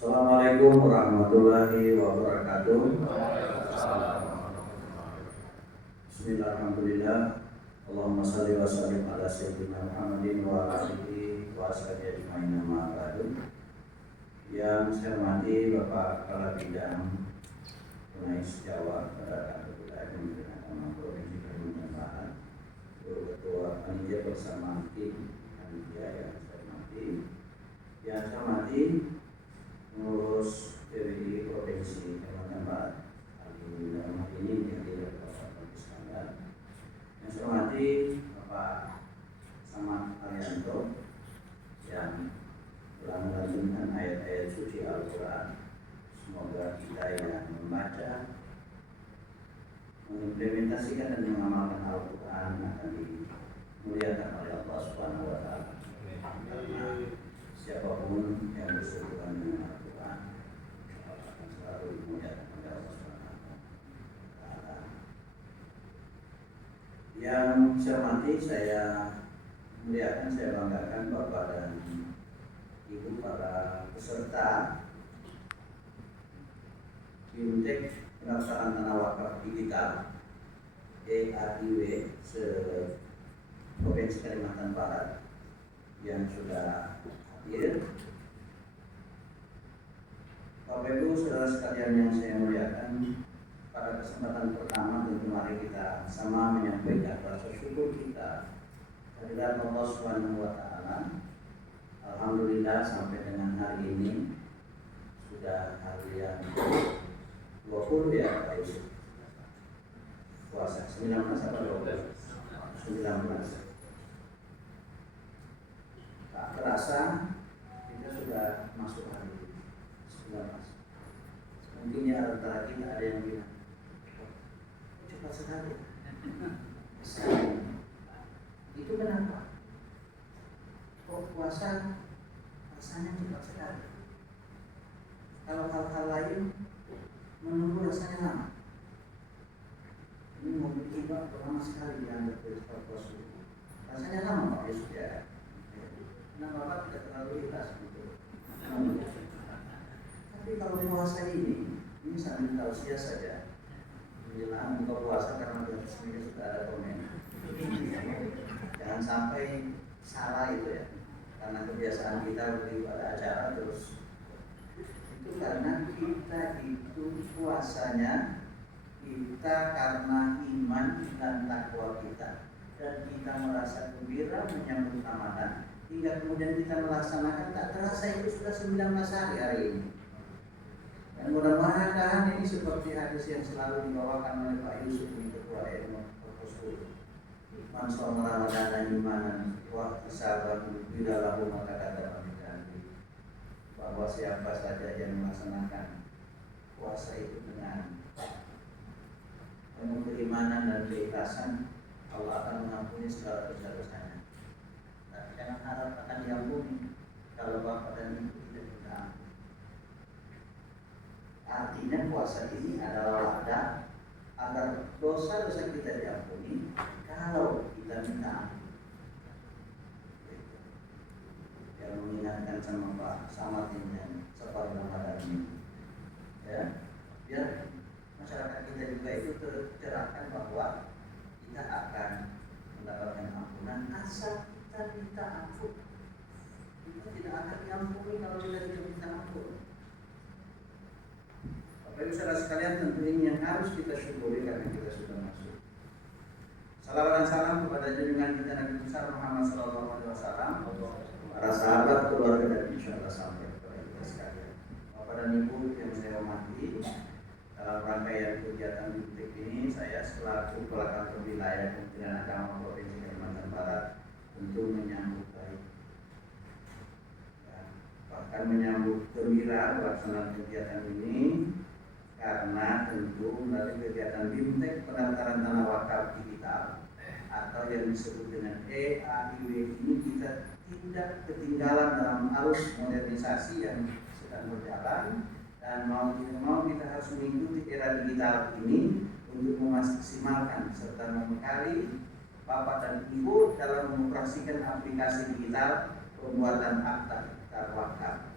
Assalamualaikum warahmatullahi wabarakatuh. Bismillahirrahmanirrahim. Allahumma shalli wa sallim ala sayyidina Muhammadin wa ala alihi wa sahbihi ajma'in, amma ba'du. Yang saya hormati Bapak Kepala Bidang Unais Jawa pada Kabupaten Agama Provinsi Kalimantan Barat, Ketua Panitia bersama tim panitia yang saya hormati, pengurus PWI Provinsi Kalimantan Barat, dalam hal ini yang tidak Bapak Iskandar. Yang saya hormati Bapak Samad Arianto yang telah melanjutkan ayat-ayat suci Al-Quran. Semoga kita yang membaca, mengimplementasikan dan mengamalkan Al-Quran akan dimuliakan oleh Allah Subhanahu wa Ta'ala. Karena siapapun yang bersentuhan dengan Al-Quran akan selalu dimuliakan oleh Allah Subhanahu wa Ta'ala. Yang saya hormati, saya muliakan, saya banggakan Bapak dan Ibu para peserta Bimtek Pendaftaran Tanah Wakaf Digital EAIW se-Provinsi Kalimantan Barat yang sudah hadir. Bapak Ibu saudara sekalian yang saya muliakan, pada kesempatan pertama tentu mari kita sama menyampaikan rasa syukur kita kehadirat Allah Subhanahu wa Ta'ala. Alhamdulillah sampai dengan hari ini sudah hari yang 20 ya Pak Yusuf, puasa 19 atau 20? 19. Tak terasa kita sudah masuk hari 19. Mungkin ya antara kita ada yang bilang cepat sekali. Itu kenapa? Kok puasa rasanya cepat sekali? Kalau hal-hal lain menunggu rasanya lama. Ini mau tiba lama sekali dianggap dari puasa. Rasanya lama Pak Yusuf ya. Nah Bapak tidak terlalu ikhlas gitu. Tapi kalau puasa ini sambil tausiah saja. Menjelang buka puasa karena sendiri sudah ada komen. Jangan sampai salah itu ya. Karena kebiasaan kita beli pada acara terus itu karena kita itu puasanya kita karena iman dan takwa kita, dan kita merasa gembira menyambut Ramadan hingga kemudian kita melaksanakan tak terasa itu sudah 19 hari ini. Dan mudah-mudahan ini seperti hadis yang selalu dibawakan oleh Pak Yusuf di Ketua Ilmu Proposal. Man shoma Ramadan imanan wa ihtisaban bila lahu maka kata bahwa siapa saja yang melaksanakan puasa itu dengan penuh keimanan dan keikhlasan, Allah akan mengampuni segala dosa-dosanya. Tapi jangan harap akan diampuni kalau Bapak dan Ibu tidak minta ampun. Artinya puasa ini adalah wadah agar dosa-dosa kita diampuni kalau kita minta ampun. Yang mengingatkan sama Pak Samad ini yang separuh Ramadan ini, ya, biar masyarakat kita juga itu tercerahkan bahwa kita akan mendapatkan ampunan asal kita minta ampun. Kita tidak akan diampuni kalau kita tidak minta ampun. Bapak Ibu saudara sekalian, tentu ini yang harus kita syukuri karena kita sudah masuk. Salawat dan salam kepada junjungan kita Nabi besar Muhammad SAW, para sahabat, keluarga, dan insya Allah sampai kepada kita sekalian. Bapak dan Ibu yang saya hormati, dalam rangkaian kegiatan Bimtek ini, saya selaku Kepala Kantor Wilayah Kementerian Agama Provinsi Kalimantan Barat tentu menyambut baik, bahkan menyambut gembira pelaksanaan kegiatan ini, karena tentu melalui kegiatan Bimtek Pendaftaran Tanah Wakaf Digital atau yang disebut dengan EAIW ini, kita tidak ketinggalan dalam arus modernisasi yang sedang berjalan, dan mau tidak mau kita harus mengikuti era digital ini untuk memaksimalkan serta membekali Bapak dan Ibu dalam mengoperasikan aplikasi digital pembuatan akta wakaf.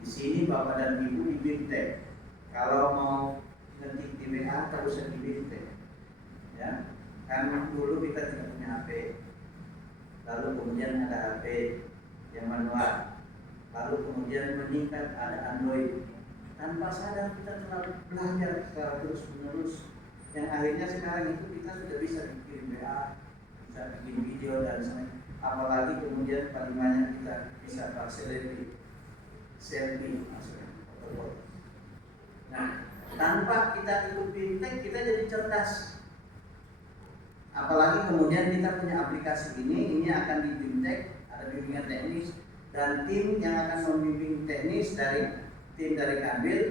Di sini Bapak dan Ibu di BIMTEK. Kalau mau ngetik di WA tak usah di BIMTEK. Ya, kan dulu kita tidak punya HP. Lalu kemudian ada HP yang manual. Lalu kemudian meningkat ada Android. Tanpa sadar kita telah belajar secara terus menerus. Yang akhirnya sekarang itu kita sudah bisa bikin WA, bisa bikin video dan sebagainya. Apalagi kemudian paling banyak kita bisa pakai selfie maksudnya foto-foto. Nah, tanpa kita ikut BIMTEK kita jadi cerdas. Apalagi kemudian kita punya aplikasi ini akan di BIMTEK, ada bimbingan teknis dan tim yang akan membimbing teknis dari tim dari Kanwil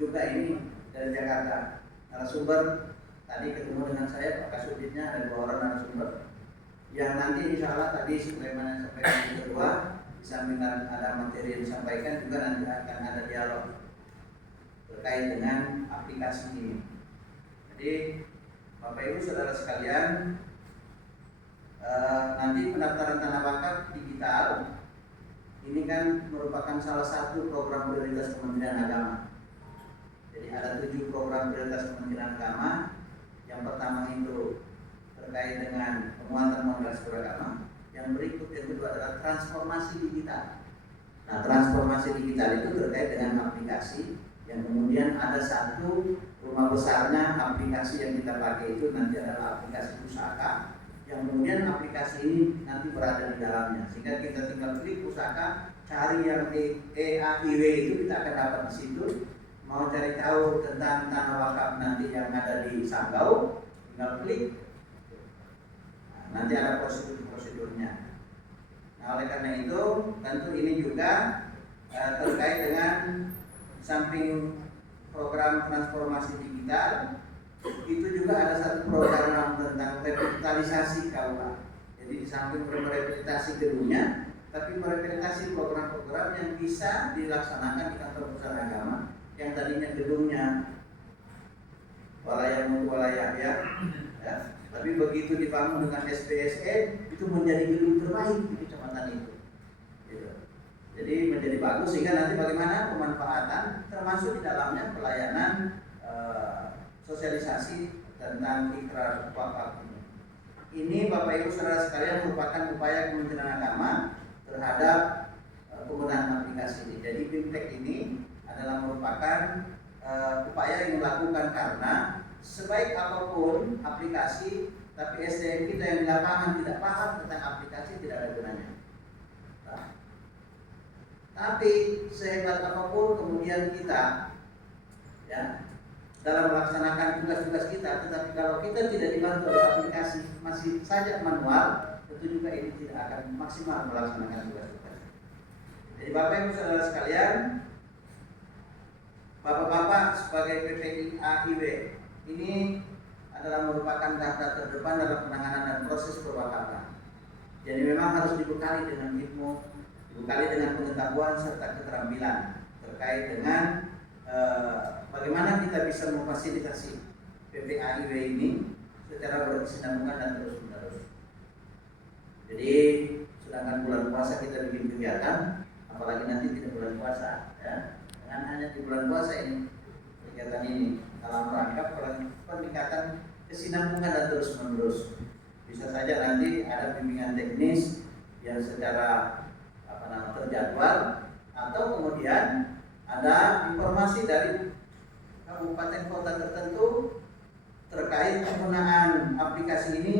juga ini dari Jakarta. Narasumber tadi ketemu dengan saya Pak Kasuditnya, ada 2 orang narasumber yang nanti insya Allah tadi sebagaimana sampaikan yang kedua, di samping ada materi yang disampaikan juga nanti akan ada dialog terkait dengan aplikasi ini. Jadi Bapak Ibu Saudara sekalian, nanti pendaftaran tanah wakaf digital ini kan merupakan salah satu program prioritas Kementerian Agama. Jadi ada 7 program prioritas Kementerian Agama. Yang pertama itu terkait dengan penguatan moderasi beragama. Yang berikut yang kedua adalah transformasi digital. Nah, transformasi digital itu terkait dengan aplikasi yang kemudian ada satu rumah besarnya aplikasi yang kita pakai itu nanti adalah aplikasi pusaka yang kemudian aplikasi ini nanti berada di dalamnya sehingga kita tinggal klik pusaka, cari yang EAIW itu kita akan dapat di situ. Mau cari tahu tentang tanah wakaf nanti yang ada di Sanggau, tinggal klik. Nanti ada prosedurnya. Nah, oleh karena itu tentu ini juga terkait dengan samping program transformasi digital, itu juga ada satu program tentang revitalisasi KUA. Jadi di samping merevitalisasi gedungnya, tapi merevitalisasi program-program yang bisa dilaksanakan di kantor pusat agama yang tadinya gedungnya walayah ya. Tapi begitu dibangun dengan SPSE itu menjadi gedung terbaik di kecamatan itu. Gitu. Jadi menjadi bagus sehingga nanti bagaimana pemanfaatan termasuk di dalamnya pelayanan sosialisasi tentang ikrar wakaf ini. Ini Bapak Ibu Saudara sekalian merupakan upaya Kementerian Agama terhadap penggunaan aplikasi ini. Jadi BIMTEK ini adalah merupakan upaya yang dilakukan karena sebaik apapun aplikasi, tapi SDM kita yang di lapangan tidak paham tentang aplikasi tidak ada gunanya. Nah, tapi sehebat apapun kemudian kita ya dalam melaksanakan tugas-tugas kita, tetapi kalau kita tidak dibantu oleh aplikasi masih saja manual, tentu juga ini tidak akan maksimal melaksanakan tugas-tugas. Jadi Bapak Ibu Saudara sekalian, Bapak-bapak sebagai PPI AIW ini adalah merupakan garda terdepan dalam penanganan dan proses perwakafan. Jadi memang harus dibekali dengan ilmu, dibekali dengan pengetahuan serta keterampilan terkait dengan bagaimana kita bisa memfasilitasi PPAIW ini secara berkesinambungan dan terus-menerus. Jadi sedangkan bulan puasa kita bikin kegiatan, apalagi nanti tidak bulan puasa, ya. Dengan hanya di bulan puasa ini kegiatan ini dalam rangka peningkatan kesinambungan dan terus-menerus. Bisa saja nanti ada bimbingan teknis yang secara terjadwal atau kemudian ada informasi dari kabupaten kota tertentu terkait penggunaan aplikasi ini.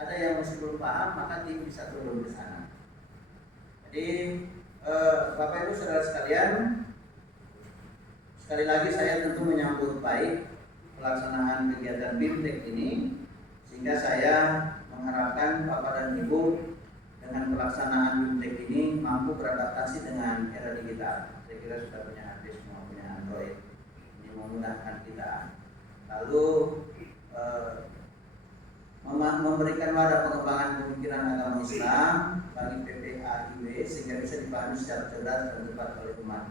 Ada yang masih belum paham, maka tim bisa turun ke sana. Jadi Bapak Ibu Saudara sekalian, sekali lagi saya tentu menyambut baik pelaksanaan kegiatan BIMTEK ini, sehingga saya mengharapkan Bapak dan Ibu dengan pelaksanaan BIMTEK ini mampu beradaptasi dengan era digital. Saya kira sudah punya HP semua, punya Android. Ini memudahkan kita. Lalu memberikan wadah pengembangan pemikiran agama Islam bagi PPAIW sehingga bisa dipahami secara cerdas dan tepat oleh umat.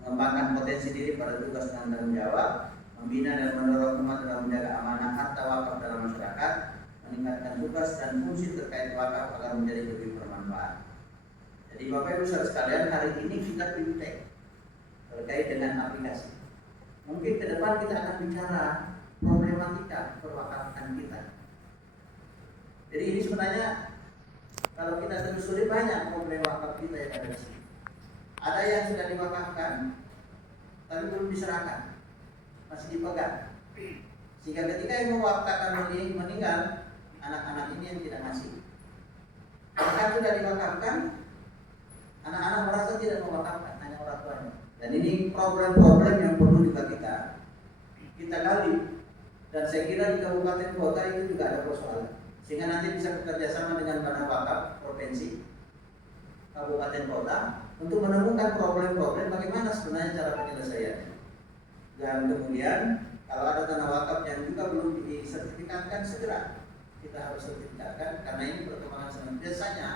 Mengembangkan potensi diri pada tugas dan tanggung jawab, membina dan mendorong umat dalam menjaga amanah harta wakaf dalam masyarakat, meningkatkan tugas dan fungsi terkait wakaf agar menjadi lebih bermanfaat. Jadi Bapak Ibu Saudara sekalian, hari ini kita BIMTEK. terkait dengan aplikasi. Mungkin ke depan kita akan bicara problematika perwakafan kita. Jadi ini sebenarnya kalau kita telusuri banyak problem wakaf kita yang ada di sini. Ada yang sudah diwakafkan, tapi belum diserahkan, masih dipegang. Sehingga ketika yang mewakafkan meninggal, anak-anak ini yang tidak ngasih. Bahkan sudah diwakafkan, anak-anak merasa tidak mewakafkan, hanya orang tuanya. Dan ini problem-problem yang perlu juga kita gali. Dan saya kira di kabupaten kota itu juga ada persoalan. Sehingga nanti bisa bekerja sama dengan Badan Wakaf Provinsi, kabupaten kota untuk menemukan problem-problem bagaimana sebenarnya cara penyelesaiannya. Dan kemudian kalau ada tanah wakaf yang juga belum disertifikatkan, segera kita harus sertifikatkan karena ini perkembangan sangat biasanya.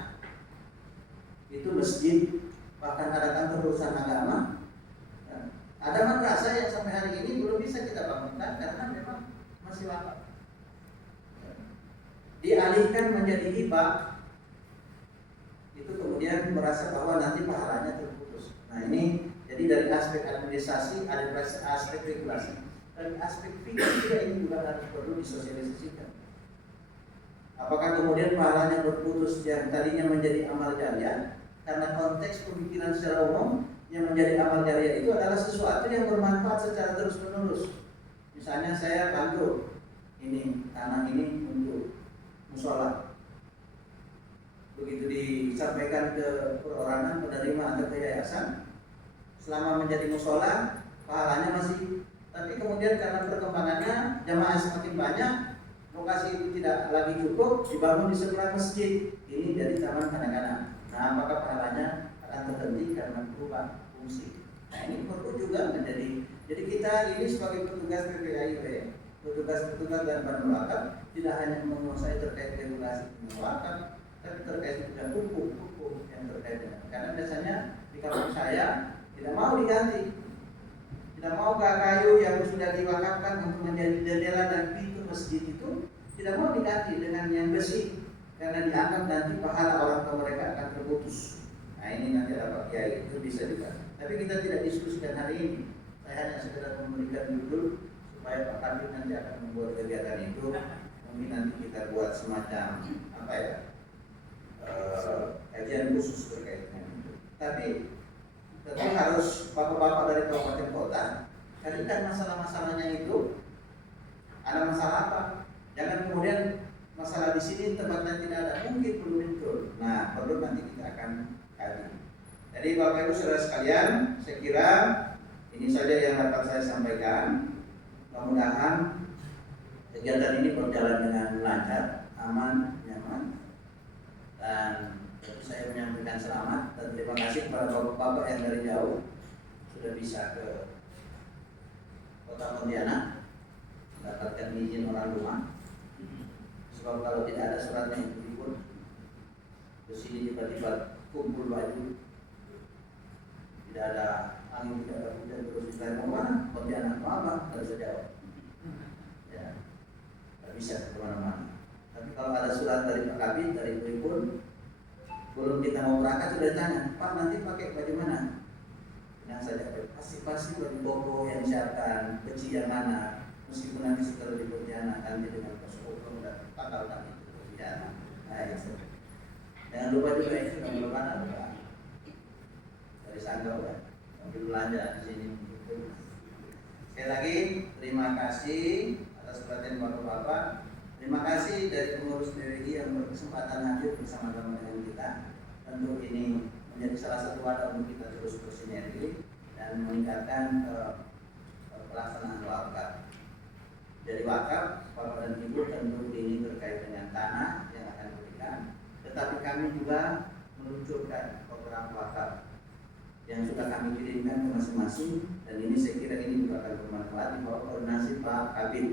Itu masjid, bahkan ada kantor urusan agama. Ada madrasah yang sampai hari ini belum bisa kita bangunkan karena memang masih wakaf. Dialihkan menjadi hibah, itu kemudian merasa bahwa nanti pahalanya terputus. Nah ini jadi dari aspek administrasi, ada aspek regulasi, dari aspek fikih juga ini juga harus perlu disosialisasikan. Apakah kemudian pahalanya berputus yang tadinya menjadi amal jariah karena konteks pemikiran secara umum yang menjadi amal jariah itu adalah sesuatu yang bermanfaat secara terus menerus. Misalnya saya bantu ini tanah ini untuk musola. Begitu disampaikan ke perorangan, penerima atau ke yayasan, selama menjadi musola pahalanya masih. Tapi kemudian karena perkembangannya jamaah semakin banyak, lokasi itu tidak lagi cukup, dibangun di sebelah masjid. Ini jadi taman kanak-kanak. Nah, apakah pahalanya akan terhenti karena berubah fungsi? Nah, ini perlu juga menjadi. Jadi kita ini sebagai petugas PPAIP, petugas dan Badan Wakaf tidak hanya menguasai terkait regulasi wakaf, tapi terkait dengan hukum yang terkait dengan. Karena biasanya di kampung saya tidak mau diganti, tidak mau kayu yang sudah diwakafkan untuk menjadi jendela dan pintu masjid itu tidak mau diganti dengan yang besi, karena dianggap nanti pahala orang tua mereka akan terputus. Nah ini nanti ada Pak Kiai itu bisa juga. Tapi kita tidak diskusikan hari ini. Saya hanya sekedar memberikan judul supaya Pak Kabit nanti akan membuat kegiatan itu. Mungkin nanti kita buat semacam apa ya, kajian khusus terkait dengan itu. Tapi tentu harus bapak-bapak dari kabupaten kota carikan masalah-masalahnya itu. Ada masalah apa? Jangan kemudian masalah di sini tempatnya tidak ada, mungkin belum muncul. Nah, perlu nanti kita akan kaji. Jadi Bapak Ibu Saudara sekalian, saya kira ini saja yang dapat saya sampaikan. Mudah-mudahan kegiatan ini berjalan dengan lancar, aman, nyaman. Dan saya menyampaikan selamat dan terima kasih kepada bapak-bapak yang dari jauh sudah bisa ke Kota Pontianak mendapatkan izin orang rumah. Sebab kalau tidak ada suratnya itu pun kesini tiba-tiba kumpul baju, tidak ada angin, tidak ada hujan, terus ditanya mau mana? Pontianak mau apa? Tidak bisa jawab. Ya, tidak bisa kemana-mana. Tapi kalau ada surat dari Pak Kabit, dari Tribun, belum kita mau berangkat sudah tanya, Pak nanti pakai baju mana? Yang saja pasti baju koko yang disiapkan, beci yang mana? Meskipun nanti setelah di Pontianak nanti dengan posko dan tanggal nanti di Pontianak. Nah, itu. Jangan lupa juga itu belum ada dari Sanggau ya, ambil belanja di sini. Sekali lagi terima kasih atas perhatian bapak-bapak. Terima kasih dari pengurus PWI yang berkesempatan hadir bersama-sama dengan kita. Tentu ini menjadi salah satu wadah untuk kita terus bersinergi dan meningkatkan pelaksanaan wakaf. Jadi wakaf, Bapak dan Ibu tentu ini terkait dengan tanah yang akan diberikan. Tetapi kami juga meluncurkan program wakaf yang sudah kami kirimkan ke masing-masing, dan ini saya kira ini juga akan bermanfaat di bawah koordinasi Pak Kabit.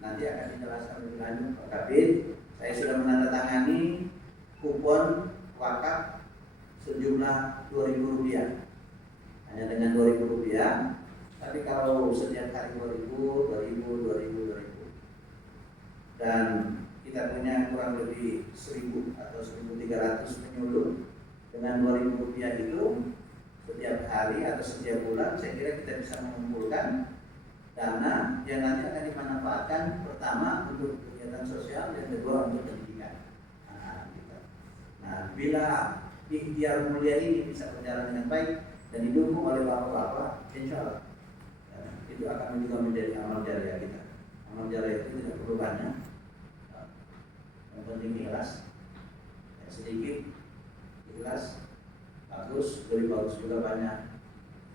Nanti akan dijelaskan lebih lanjut Pak Kabit. Saya sudah menandatangani kupon wakaf sejumlah Rp2.000, hanya dengan Rp2.000. Tapi kalau setiap hari 2.000, dan kita punya kurang lebih 1.000 atau 1.300 penyuluh, dengan Rp2.000 itu setiap hari atau setiap bulan, saya kira kita bisa mengumpulkan dana yang nanti akan dimanfaatkan pertama untuk kegiatan sosial dan kedua untuk pendidikan. Nah, bila ikhtiar mulia ini bisa berjalan dengan baik dan didukung oleh bapak-bapak, insya Allah itu akan juga menjadi amal jariah kita. Amal jariah itu tidak perlu banyak, yang penting ikhlas, yang sedikit ikhlas, bagus, lebih bagus juga banyak,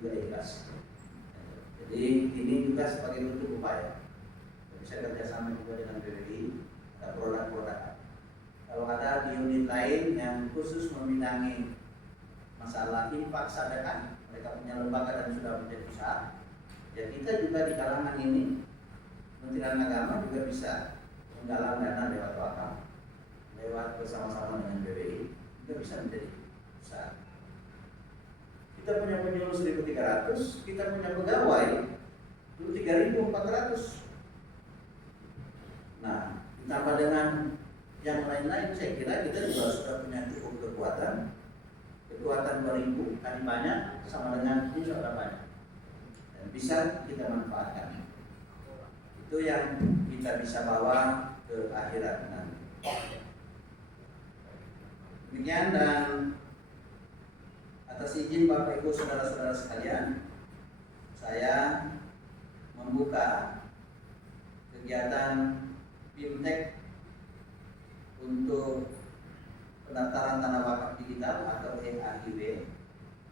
juga ikhlas. Jadi ini juga sebagai bentuk upaya. Bisa kerjasama juga dengan BPI, ada produk-produk. Kalau ada di unit lain yang khusus membidangi masalah infak sedekah, mereka punya lembaga dan sudah menjadi usaha. Ya kita juga di kalangan ini, Kementerian Agama juga bisa menggalang dana lewat wakaf, lewat bersama-sama dengan BPI, juga bisa menjadi usaha. Kita punya penyuluh 1.300, kita punya pegawai itu 3.400. Nah, ditambah dengan yang lain-lain, saya kira kita juga sudah punya cukup kekuatan 2.000 kali banyak sama dengan insya Allah banyak, dan bisa kita manfaatkan. Itu yang kita bisa bawa ke akhirat nanti. Demikian, dan atas izin Bapak Ibu saudara-saudara sekalian, saya membuka kegiatan fintech untuk pendaftaran tanah wakaf digital atau EAIW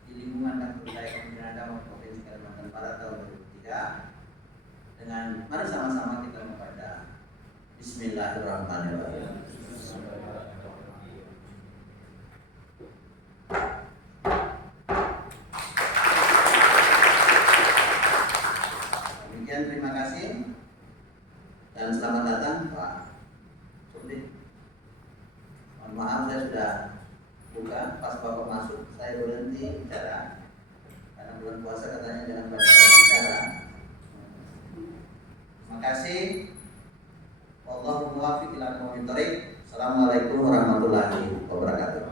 di lingkungan dan wilayah Kementerian Agama Provinsi Kalimantan Barat tahun 2003 dengan mari sama-sama kita membaca Bismillahirrahmanirrahim. Demikian, terima kasih dan selamat datang Pak Sudin. Mohon maaf saya sudah buka, pas Bapak masuk saya berhenti bicara karena bulan puasa katanya jangan banyak bicara. Terima kasih. Wallahul muwaffiq ila aqwamit thoriq. Assalamualaikum warahmatullahi wabarakatuh.